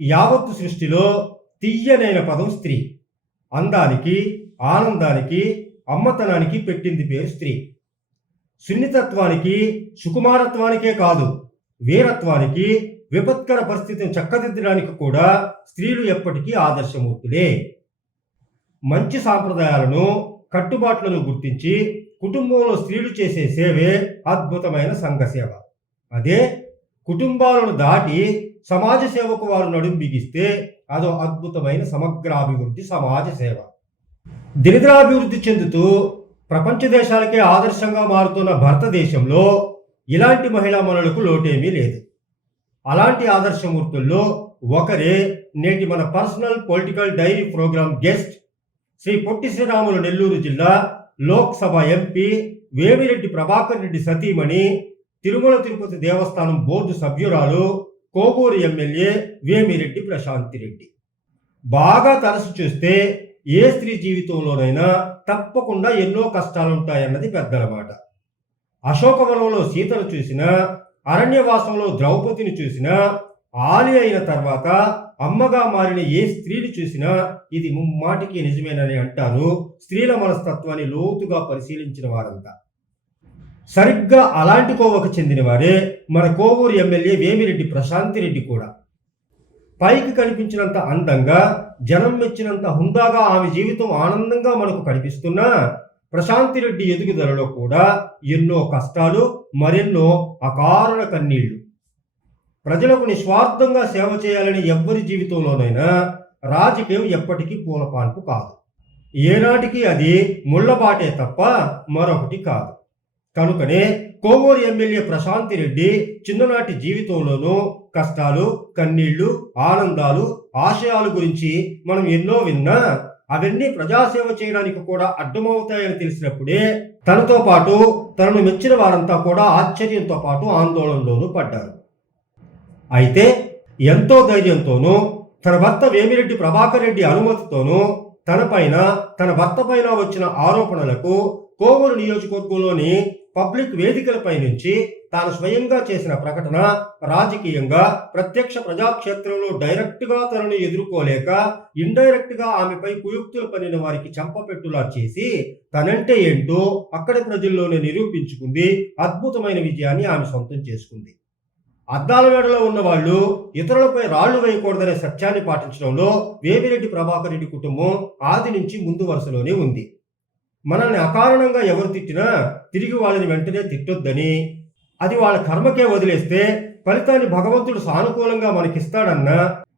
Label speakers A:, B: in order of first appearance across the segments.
A: యావత్తు సృష్టిలో తీయనైన పదం స్త్రీ. అందానికి ఆనందానికి అమ్మతనానికి పెట్టింది పేరు స్త్రీ. సున్నితత్వానికి సుకుమారత్వానికే కాదు వీరత్వానికి విపత్కర పరిస్థితిని చక్కదిద్దడానికి కూడా స్త్రీలు ఎప్పటికీ ఆదర్శమూర్తులే. మంచి సాంప్రదాయాలను కట్టుబాట్లను గుర్తించి కుటుంబంలో స్త్రీలు చేసే సేవే అద్భుతమైన సంఘ సేవ అదే కుటుంబాలను దాటి సమాజ సేవకు వారు నడుం బిగిస్తే అదో అద్భుతమైన సమగ్రాభివృద్ధి సమాజ సేవ. దరిద్రాభివృద్ధి చెందుతూ ప్రపంచ దేశాలకే ఆదర్శంగా మారుతున్న భారతదేశంలో ఇలాంటి మహిళా మనులకు లోటేమీ లేదు. అలాంటి ఆదర్శమూర్తుల్లో ఒకరే నేటి మన personal political dairy programme guest Shri Potti Sriramulu Nellore జిల్లా లోక్సభ ఎంపీ వేమిరెడ్డి ప్రభాకర్ రెడ్డి సతీమణి తిరుమల తిరుపతి దేవస్థానం బోర్డు సభ్యురాలు కోవూరు ఎమ్మెల్యే వేమిరెడ్డి ప్రశాంతి రెడ్డి బాగా తలసి చూస్తే ఏ స్త్రీ జీవితంలోనైనా తప్పకుండా ఎన్నో కష్టాలు ఉంటాయన్నది పెద్దల మాట అశోకవనంలో సీతను చూసిన అరణ్యవాసంలో ద్రౌపదిని చూసిన ఆలి అయిన తర్వాత అమ్మగా మారిన ఏ స్త్రీని చూసినా ఇది ముమ్మాటికి నిజమేనని అంటారు స్త్రీల మనస్తత్వాన్ని లోతుగా పరిశీలించిన వారంతా. సరిగ్గా అలాంటి కోవకు చెందిన వారే మన కోవూరు ఎమ్మెల్యే వేమిరెడ్డి ప్రశాంతి రెడ్డి కూడా. పైకి కనిపించినంత అందంగా జనం మెచ్చినంత హుందాగా ఆమె జీవితం ఆనందంగా మనకు కనిపిస్తున్నా ప్రశాంతి రెడ్డి ఎదుగుదలలో కూడా ఎన్నో కష్టాలు మరెన్నో అకారణ కన్నీళ్ళు. ప్రజలకు నిస్వార్థంగా సేవ చేయాలని ఎవ్వరి జీవితంలోనైనా రాజకీయం ఎప్పటికీ పూలపాన్పు కాదు. ఏనాటికి అది ముళ్ళబాటే తప్ప మరొకటి కాదు. కనుకనే కోవూరు ఎమ్మెల్యే ప్రశాంతి రెడ్డి చిన్ననాటి జీవితంలోనూ కష్టాలు కన్నీళ్ళు ఆనందాలు ఆశయాల గురించి మనం ఎన్నో విన్నా అవన్నీ ప్రజాసేవ చేయడానికి కూడా అడ్డమవుతాయని తెలిసినప్పుడే తనతో పాటు తనను మెచ్చిన వారంతా కూడా ఆశ్చర్యంతో పాటు ఆందోళనలోనూ పడ్డారు. అయితే ఎంతో ధైర్యంతోనూ తన భర్త వేమిరెడ్డి ప్రభాకర్ రెడ్డి అనుమతితోనూ తనపైన తన భర్త పైన వచ్చిన ఆరోపణలకు కోవూరు నియోజకవర్గంలోని పబ్లిక్ వేదికలపై నుంచి తాను స్వయంగా చేసిన ప్రకటన రాజకీయంగా ప్రత్యక్ష ప్రజాక్షేత్రంలో డైరెక్ట్గా తనను ఎదుర్కోలేక ఇండైరెక్ట్గా ఆమెపై కుయుక్తులు పనిన వారికి చంపపెట్టులా చేసి తనంటే ఏంటో అక్కడి ప్రజల్లోనే నిరూపించుకుంది అద్భుతమైన విజయాన్ని ఆమె సొంతం చేసుకుంది. అద్దాల వేడలో ఉన్న వాళ్ళు ఇతరులపై రాళ్ళు వేయకూడదనే సత్యాన్ని పాటించడంలో వేమిరెడ్డి ప్రభాకర్ రెడ్డి కుటుంబం ఆది నుంచి ముందు వరుసలోనే ఉంది. మనల్ని అకారణంగా ఎవరు తిట్టినా తిరిగి వాళ్ళని వెంటనే తిట్టొద్దని. అది వాళ్ళ కర్మకే వదిలేస్తే ఫలితాన్ని భగవంతుడు సానుకూలంగా మనకిస్తాడన్న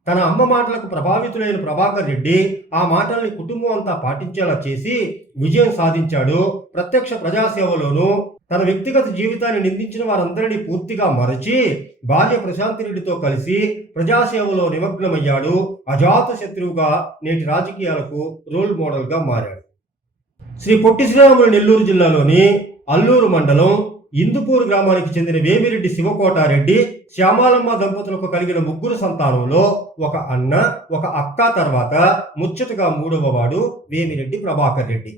A: తన అమ్మ మాటలకు ప్రభావితులైన ప్రభాకర్ రెడ్డి ఆ మాటల్ని కుటుంబం అంతా పాటించేలా చేసి విజయం సాధించాడు. ప్రత్యక్ష ప్రజాసేవలోనూ తన వ్యక్తిగత జీవితాన్ని నిందించిన వారందరినీ పూర్తిగా మరచి భార్య ప్రశాంతి రెడ్డితో కలిసి ప్రజాసేవలో నిమగ్నమయ్యాడు. అజాత శత్రువుగా నేటి రాజకీయాలకు రోల్ మోడల్గా మారాడు. శ్రీ పొట్టి శ్రీరాములు నెల్లూరు జిల్లాలోని అల్లూరు మండలం ఇందుపూరు గ్రామానికి చెందిన వేమిరెడ్డి శివకోటారెడ్డి శ్యామాలమ్మ దంపతులకు కలిగిన ముగ్గురు సంతానంలో ఒక అన్న ఒక అక్క తర్వాత ముచ్చటగా మూడవ వాడు వేమిరెడ్డి ప్రభాకర్ రెడ్డి.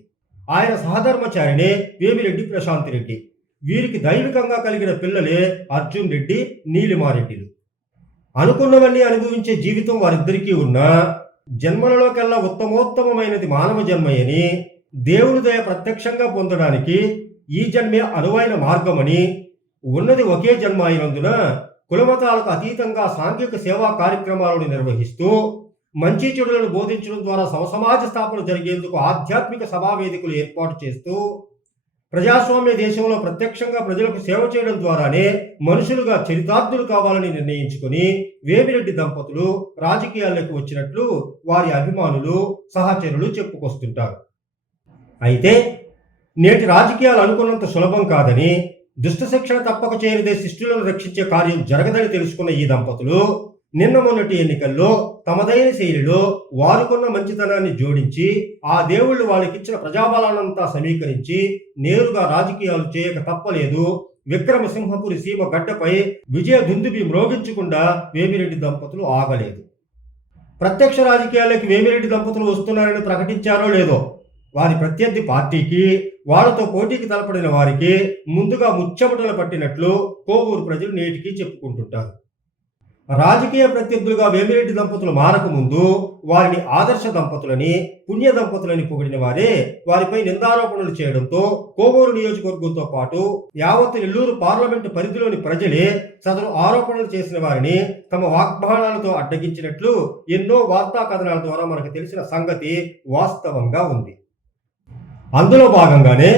A: ఆయన సహధర్మచారినే వేమిరెడ్డి ప్రశాంతి రెడ్డి. వీరికి దైవికంగా కలిగిన పిల్లలే అర్జున్ రెడ్డి నీలిమారెడ్డిలు. అనుకున్నవన్నీ అనుభవించే జీవితం వారిద్దరికీ ఉన్న జన్మలలోకెల్లా ఉత్తమోత్తమమైనది మానవ జన్మయని దేవుని దయ ప్రత్యక్షంగా పొందడానికి ఈ జన్మే అనువైన మార్గమని ఉన్నది ఒకే జన్మ అయినందున కులమతాలకు అతీతంగా సాంఘిక సేవా కార్యక్రమాలను నిర్వహిస్తూ మంచి చెడులను బోధించడం ద్వారా సమసమాజ స్థాపన జరిగేందుకు ఆధ్యాత్మిక సభావేదికలు ఏర్పాటు చేస్తూ ప్రజాస్వామ్య దేశంలో ప్రత్యక్షంగా ప్రజలకు సేవ చేయడం ద్వారానే మనుషులుగా చరితార్థులు కావాలని నిర్ణయించుకుని వేమిరెడ్డి దంపతులు రాజకీయాల్లోకి వచ్చినట్లు వారి అభిమానులు సహచరులు చెప్పుకొస్తుంటారు. అయితే నేటి రాజకీయాలు అనుకున్నంత సులభం కాదని దుష్ట శిక్షణ తప్పక చేరిదే శిష్టులను రక్షించే కార్యం జరగదని తెలుసుకున్న ఈ దంపతులు నిన్న మొన్నటి ఎన్నికల్లో తమదైన శైలిలో వారుకున్న మంచితనాన్ని జోడించి ఆ దేవుళ్ళు వాళ్ళకిచ్చిన ప్రజాబలానంతా సమీకరించి నేరుగా రాజకీయాలు చేయక తప్పలేదు. విక్రమసింహపురి సీమ గడ్డపై విజయ దుందుబి మ్రోగించకుండా వేమిరెడ్డి దంపతులు ఆగలేదు. ప్రత్యక్ష రాజకీయాలకి వేమిరెడ్డి దంపతులు వస్తున్నారని ప్రకటించారో లేదో వారి ప్రత్యర్థి పార్టీకి వారితో పోటీకి తలపడిన వారికి ముందుగా ముచ్చమటలు పట్టినట్లు కోవూరు ప్రజలు నేటికి చెప్పుకుంటుంటారు. రాజకీయ ప్రత్యర్థులుగా వేమిరెడ్డి దంపతులు మారకముందు వారిని ఆదర్శ దంపతులని పుణ్య దంపతులని పొగిడిన వారే వారిపై నిందారోపణలు చేయడంతో కోవూరు నియోజకవర్గంతో పాటు యావత్ నెల్లూరు పార్లమెంటు పరిధిలోని ప్రజలే సదరు ఆరోపణలు చేసిన వారిని తమ వాగ్బాణాలతో అడ్డగించినట్లు ఎన్నో వార్తా కథనాల ద్వారా మనకు తెలిసిన సంగతి వాస్తవంగా ఉంది. అందులో భాగంగానే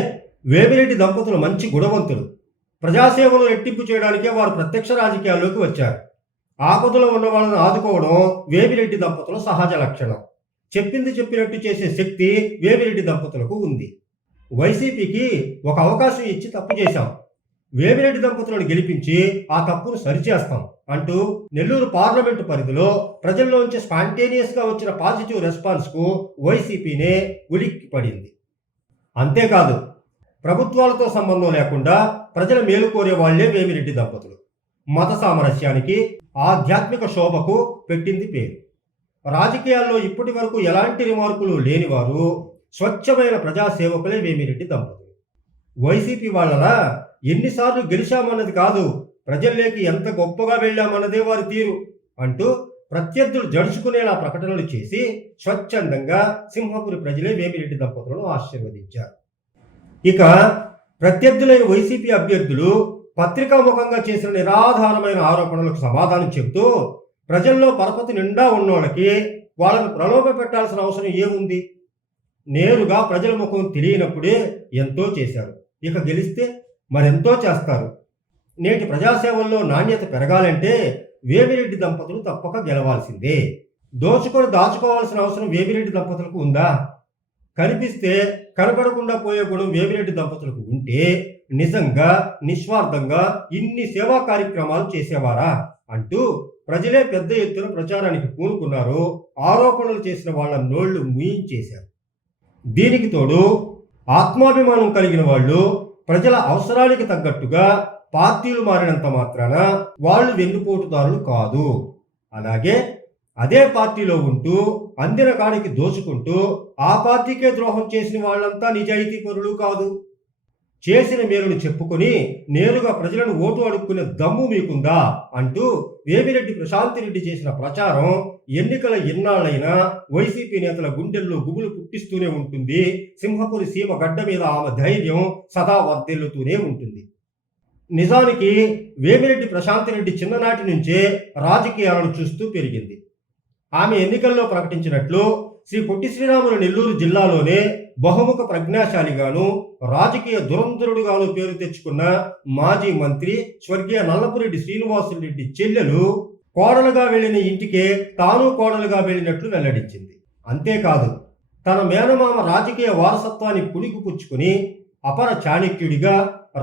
A: వేమిరెడ్డి దంపతులు మంచి గుణవంతులు. ప్రజాసేవను రెట్టింపు చేయడానికే వారు ప్రత్యక్ష రాజకీయాల్లోకి వచ్చారు. ఆపదలో ఉన్న వాళ్ళని ఆదుకోవడం వేమిరెడ్డి దంపతుల సహజ లక్షణం. చెప్పింది చెప్పినట్టు చేసే శక్తి వేమిరెడ్డి దంపతులకు ఉంది. వైసీపీకి ఒక అవకాశం ఇచ్చి తప్పు చేశాం. వేమిరెడ్డి దంపతులను గెలిపించి ఆ తప్పును సరిచేస్తాం అంటూ నెల్లూరు పార్లమెంటు పరిధిలో ప్రజల్లోంచి స్పాంటేనియస్గా వచ్చిన పాజిటివ్ రెస్పాన్స్కు వైసీపీనే ఉలిక్కి పడింది అంతేకాదు ప్రభుత్వాలతో సంబంధం లేకుండా ప్రజల మేలు కోరే వాళ్ళే వేమిరెడ్డి దంపతులు. మత సామరస్యానికి ఆధ్యాత్మిక శోభకు పెట్టింది పేరు. రాజకీయాల్లో ఇప్పటి వరకు ఎలాంటి రిమార్కులు లేనివారు స్వచ్ఛమైన ప్రజాసేవకులే వేమిరెడ్డి దంపతులు. వైసీపీ వాళ్ళలా ఎన్నిసార్లు గెలిచామన్నది కాదు ప్రజల్లోకి ఎంత గొప్పగా వెళ్ళామన్నదే వారి తీరు అంటూ ప్రత్యర్థులు జడుచుకునేలా ప్రకటనలు చేసి స్వచ్ఛందంగా సింహపురి ప్రజలే వేమిరెడ్డి దంపతులను ఆశీర్వదించారు. ఇక ప్రత్యర్థులైన వైసీపీ అభ్యర్థులు పత్రికాముఖంగా చేసిన నిరాధారమైన ఆరోపణలకు సమాధానం చెబుతూ ప్రజల్లో పరపతి నిండా ఉన్నోళ్ళకి వాళ్ళను ప్రలోభ పెట్టాల్సిన అవసరం ఏముంది? నేరుగా ప్రజల ముఖం తెలియనప్పుడే ఎంతో చేశారు. ఇక గెలిస్తే మరెంతో చేస్తారు? నేటి ప్రజాసేవల్లో నాణ్యత పెరగాలంటే వేమిరెడ్డి దంపతులు తప్పక గెలవాల్సిందే. దోచుకొని దాచుకోవాల్సిన అవసరం వేమిరెడ్డి దంపతులకు ఉందా? కనిపిస్తే కనపడకుండా పోయే గుణం వేమిరెడ్డి దంపతులకు ఉంటే నిజంగా నిస్వార్థంగా ఇన్ని సేవా కార్యక్రమాలు చేసేవారా? అంటూ ప్రజలే పెద్ద ఎత్తున ప్రచారానికి పూనుకున్నారు ఆరోపణలు చేసిన వాళ్ళ నోళ్ళు ముయించేశారు. దీనికి తోడు ఆత్మాభిమానం కలిగిన వాళ్ళు ప్రజల అవసరానికి తగ్గట్టుగా పార్టీలు మారినంత మాత్రాన వాళ్ళు వెన్నుపోటుదారులు కాదు. అలాగే అదే పార్టీలో ఉంటూ అందిన కాడికి దోచుకుంటూ ఆ పార్టీకే ద్రోహం చేసిన వాళ్ళంతా నిజాయితీ పరులు కాదు. చేసిన మేలును చెప్పుకొని నేరుగా ప్రజలను ఓటు అడుక్కునే దమ్ము మీకుందా అంటూ వేమిరెడ్డి ప్రశాంతి రెడ్డి చేసిన ప్రచారం ఎన్నికల ఎన్నాళ్ళైనా వైసీపీ నేతల గుండెల్లో గుబులు పుట్టిస్తూనే ఉంటుంది. సింహపురి సీమ గడ్డ మీద ఆమె ధైర్యం సదా వర్ధిల్లుతూనే ఉంటుంది. నిజానికి వేమిరెడ్డి ప్రశాంతి రెడ్డి చిన్ననాటి నుంచే రాజకీయాలను చూస్తూ పెరిగింది. ఆమె ఎన్నికల్లో ప్రకటించినట్లు శ్రీ పొట్టి శ్రీరాములు నెల్లూరు జిల్లాలోనే బహుముఖ ప్రజ్ఞాశాలిగాను రాజకీయ దురంధరుడుగాను పేరు తెచ్చుకున్న మాజీ మంత్రి స్వర్గీయ నల్లపురెడ్డి శ్రీనివాసులరెడ్డి చెల్లెలు కోడలుగా వెళ్ళిన ఇంటికే తాను కోడలుగా వెళ్ళినట్లు వెల్లడించింది. అంతేకాదు తన మేనమామ రాజకీయ వారసత్వాన్ని పుణికిపుచ్చుకుని అపర చాణక్యుడిగా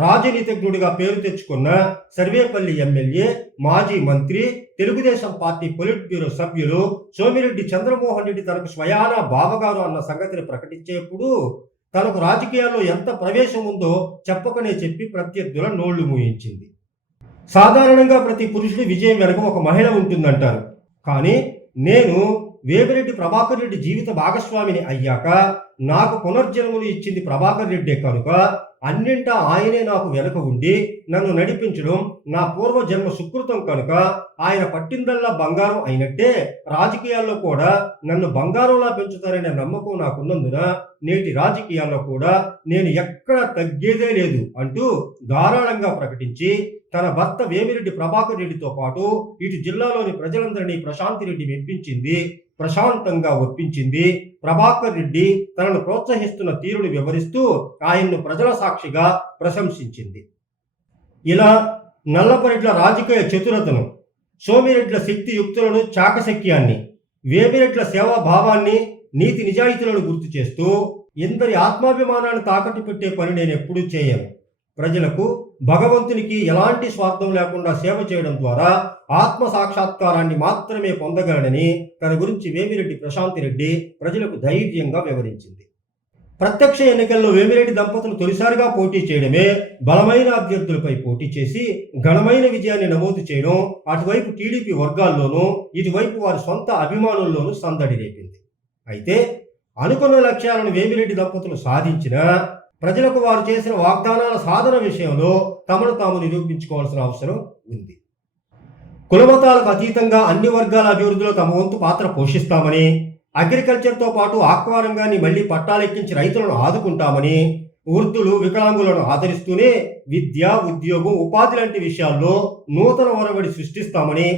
A: రాజనీతిజ్ఞుడిగా పేరు తెచ్చుకున్న సర్వేపల్లి ఎమ్మెల్యే మాజీ మంత్రి తెలుగుదేశం పార్టీ పొలిట్ బ్యూరో సభ్యులు సోమిరెడ్డి చంద్రమోహన్ రెడ్డి తనకు స్వయాన బావగారు అన్న సంగతిని ప్రకటించేప్పుడు తనకు రాజకీయాల్లో ఎంత ప్రవేశం ఉందో చెప్పకనే చెప్పి ప్రత్యర్థుల నోళ్ళు మూయించింది. సాధారణంగా ప్రతి పురుషుడి విజయం వెనుక ఒక మహిళ ఉంటుందంటారు. కానీ నేను వేమిరెడ్డి ప్రభాకర్ రెడ్డి జీవిత భాగస్వామిని అయ్యాక నాకు పునర్జన్మను ఇచ్చింది ప్రభాకర్ రెడ్డే కనుక అన్నింటా ఆయనే నాకు వెనుక ఉండి నన్ను నడిపించడం నా పూర్వ జన్మ సుకృతం కనుక ఆయన పట్టిందల్లా బంగారం అయినట్టే రాజకీయాల్లో కూడా నన్ను బంగారంలా పెంచుతారనే నమ్మకం నాకున్నందున నేటి రాజకీయాల్లో కూడా నేను ఎక్కడ తగ్గేదే లేదు అంటూ ధారాళంగా ప్రకటించి తన భర్త వేమిరెడ్డి ప్రభాకర్ రెడ్డితో పాటు ఇటు జిల్లాలోని ప్రజలందరినీ ప్రశాంతి రెడ్డి మెప్పించింది ప్రశాంతంగా ఒప్పించింది. ప్రభాకర్ రెడ్డి తనను ప్రోత్సహిస్తున్న తీరును వివరిస్తూ ఆయన్ను ప్రజల సాక్షిగా ప్రశంసించింది. ఇలా నల్లపరెడ్ల రాజకీయ చతురతను సోమిరెడ్ల శక్తి యుక్తులను చాకశక్యాన్ని వేమిరెడ్ల సేవా భావాన్ని నీతి నిజాయితీలను గుర్తు చేస్తూ ఇందరి ఆత్మాభిమానాన్ని తాకట్టు పెట్టే పని నేను ఎప్పుడూ చేయను. ప్రజలకు భగవంతునికి ఎలాంటి స్వార్థం లేకుండా సేవ చేయడం ద్వారా ఆత్మ సాక్షాత్కారాన్ని మాత్రమే పొందగలడని తన గురించి వేమిరెడ్డి ప్రశాంతి రెడ్డి ప్రజలకు ధైర్యంగా వివరించింది. ప్రత్యక్ష ఎన్నికల్లో వేమిరెడ్డి దంపతులు తొలిసారిగా పోటీ చేయడమే బలమైన అభ్యర్థులపై పోటీ చేసి ఘనమైన విజయాన్ని నమోదు చేయడం అటువైపు టీడీపీ వర్గాల్లోనూ ఇటువైపు వారి సొంత అభిమానుల్లోనూ సందడి రేపింది. అయితే అనుకున్న లక్ష్యాలను వేమిరెడ్డి దంపతులు సాధించినా ప్రజలకు వారు చేసిన వాగ్దానాల సాధన విషయంలో తమను తాము నిరూపించుకోవాల్సిన అవసరం ఉంది. కులమతాలకు అతీతంగా అన్ని వర్గాల అభివృద్ధిలో తమ వంతు పాత్ర పోషిస్తామని అగ్రికల్చర్తో పాటు ఆక్వారంగాన్ని మళ్ళీ పట్టాలెక్కించి రైతులను ఆదుకుంటామని వృద్ధులు వికలాంగులను ఆదరిస్తూనే విద్య ఉద్యోగం ఉపాధి లాంటి విషయాల్లో నూతన ఒరవడి సృష్టిస్తామని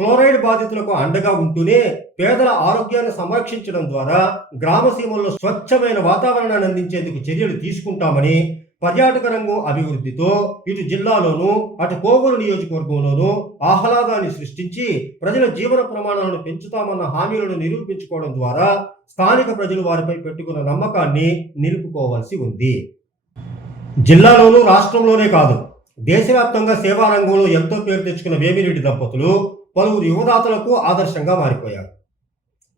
A: ఫ్లోరైడ్ బాధితులకు అండగా ఉంటూనే పేదల ఆరోగ్యాన్ని సంరక్షించడం ద్వారా గ్రామ సీమల్లో స్వచ్ఛమైన వాతావరణాన్ని అందించేందుకు చర్యలు తీసుకుంటామని పర్యాటక రంగం అభివృద్ధితో ఇటు జిల్లాలోనూ అటు కోవూరు నియోజకవర్గంలోనూ ఆహ్లాదాన్ని సృష్టించి ప్రజల జీవన ప్రమాణాలను పెంచుతామన్న హామీలను నిరూపించుకోవడం ద్వారా స్థానిక ప్రజలు వారిపై పెట్టుకున్న నమ్మకాన్ని నిలుపుకోవాల్సి ఉంది. జిల్లాలోనూ రాష్ట్రంలోనే కాదు దేశవ్యాప్తంగా సేవా రంగంలో ఎంతో పేరు తెచ్చుకున్న వేమిరెడ్డి దంపతులు పలువురు యువదాతలకు ఆదర్శంగా మారిపోయారు.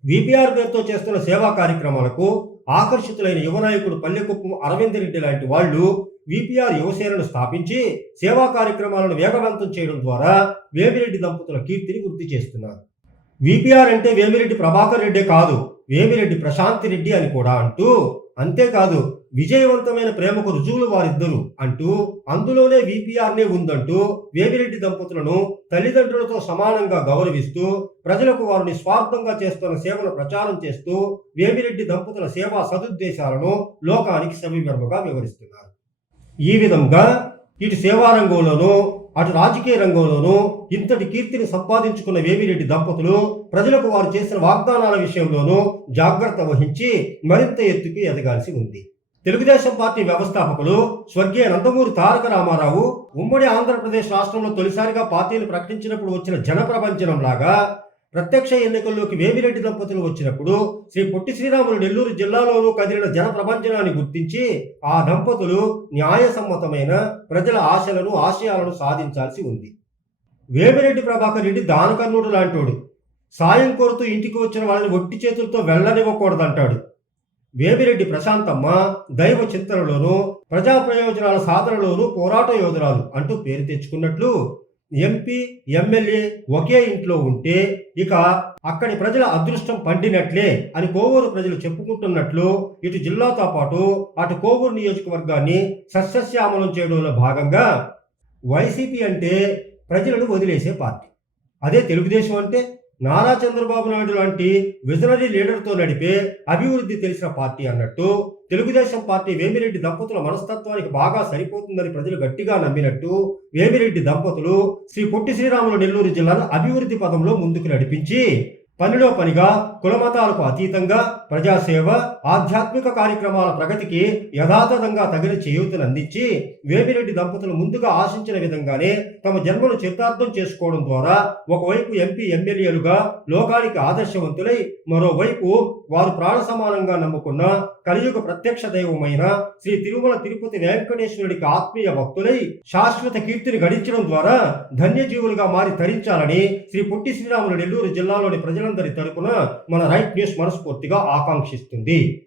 A: విపిఆర్ పేరుతో చేస్తున్న సేవా కార్యక్రమాలకు ఆకర్షితులైన యువనాయకుడు పల్లెకుప్పం అరవింద్ రెడ్డి లాంటి వాళ్ళు విపిఆర్ యువసేనను స్థాపించి సేవా కార్యక్రమాలను వేగవంతం చేయడం ద్వారా వేమిరెడ్డి దంపతుల కీర్తిని వృద్ధి చేస్తున్నారు. విపిఆర్ అంటే వేమిరెడ్డి ప్రభాకర్ రెడ్డే కాదు వేమిరెడ్డి ప్రశాంతి రెడ్డి అని కూడా అంటూ అంతేకాదు విజయవంతమైన ప్రేమకు రుజువులు వారిద్దరు అంటూ అందులోనే విపిఆర్నే ఉందంటూ వేమిరెడ్డి దంపతులను తల్లిదండ్రులతో సమానంగా గౌరవిస్తూ ప్రజలకు వారు నిస్వార్థంగా చేస్తున్న సేవను ప్రచారం చేస్తూ వేమిరెడ్డి దంపతుల సేవా సదుద్దేశాలను లోకానికి సమీపంగా వివరిస్తున్నారు. ఈ విధంగా ఇటు సేవా రంగంలోనూ అటు రాజకీయ రంగంలోనూ ఇంతటి కీర్తిని సంపాదించుకున్న వేమిరెడ్డి దంపతులు ప్రజలకు వారు చేసిన వాగ్దానాల విషయంలోనూ జాగ్రత్త వహించి మరింత ఎత్తుకు ఎదగాల్సి ఉంది. తెలుగుదేశం పార్టీ వ్యవస్థాపకులు స్వర్గీయ నందమూరి తారక రామారావు ఉమ్మడి ఆంధ్రప్రదేశ్ రాష్ట్రంలో తొలిసారిగా పార్టీని ప్రకటించినప్పుడు వచ్చిన జనప్రపంచనం లాగా ప్రత్యక్ష ఎన్నికల్లోకి వేమిరెడ్డి దంపతులు వచ్చినప్పుడు శ్రీ పొట్టి శ్రీరాములు నెల్లూరు జిల్లాలోనూ కదిలిన జనప్రపంచనాన్ని గుర్తించి ఆ దంపతులు న్యాయసమ్మతమైన ప్రజల ఆశలను ఆశయాలను సాధించాల్సి ఉంది. వేమిరెడ్డి ప్రభాకర్ రెడ్డి దానకర్ణుడు లాంటోడు. సాయం కోరుతూ ఇంటికి వచ్చిన వాళ్ళని ఒట్టి చేతులతో వెళ్ళనివ్వకూడదంటాడు. వేమిరెడ్డి ప్రశాంతమ్మ దైవ చింతనలోనూ ప్రజా ప్రయోజనాల సాధనలోనూ పోరాట యోధురాలు అంటూ పేరు తెచ్చుకున్నట్లు ఎంపీ ఎమ్మెల్యే ఒకే ఇంట్లో ఉంటే ఇక అక్కడి ప్రజల అదృష్టం పండినట్లే అని కోవూరు ప్రజలు చెప్పుకుంటున్నట్లు ఇటు జిల్లాతో పాటు అటు కోవూరు నియోజకవర్గాన్ని సస్యశ్యామలం చేయడంలో భాగంగా వైసీపీ అంటే ప్రజలను వదిలేసే పార్టీ. అదే తెలుగుదేశం అంటే నారా చంద్రబాబు నాయుడు లాంటి విజనరీ లీడర్తో నడిపే అభివృద్ధి తెలిసిన పార్టీ అన్నట్టు తెలుగుదేశం పార్టీ వేమిరెడ్డి దంపతుల మనస్తత్వానికి బాగా సరిపోతుందని ప్రజలు గట్టిగా నమ్మినట్టు వేమిరెడ్డి దంపతులు శ్రీ పొట్టి శ్రీరాములు నెల్లూరు జిల్లాను అభివృద్ధి పదంలో ముందుకు నడిపించి పనిలో పనిగా కులమతాలకు అతీతంగా ప్రజాసేవ ఆధ్యాత్మిక కార్యక్రమాల ప్రగతికి యథాతథంగా తగిన చేయూతను అందించి వేమిరెడ్డి దంపతులు ముందుగా ఆశించిన విధంగానే తమ జన్మను చిత్తార్థం చేసుకోవడం ద్వారా ఒకవైపు ఎంపీ ఎమ్మెల్యేలుగా లోకానికి ఆదర్శవంతులై మరోవైపు వారు ప్రాణ సమానంగా నమ్ముకున్న కలియుగ ప్రత్యక్ష దైవమైన శ్రీ తిరుమల తిరుపతి వెంకటేశ్వరుడికి ఆత్మీయ భక్తులై శాశ్వత కీర్తిని గడించడం ద్వారా ధన్యజీవులుగా మారి తరించాలని శ్రీ పొట్టి శ్రీరాములు నెల్లూరు జిల్లాలోని ప్రజలందరి తరపున మన రైట్ న్యూస్ మనస్ఫూర్తిగా ఆకాంక్షిస్తుంది.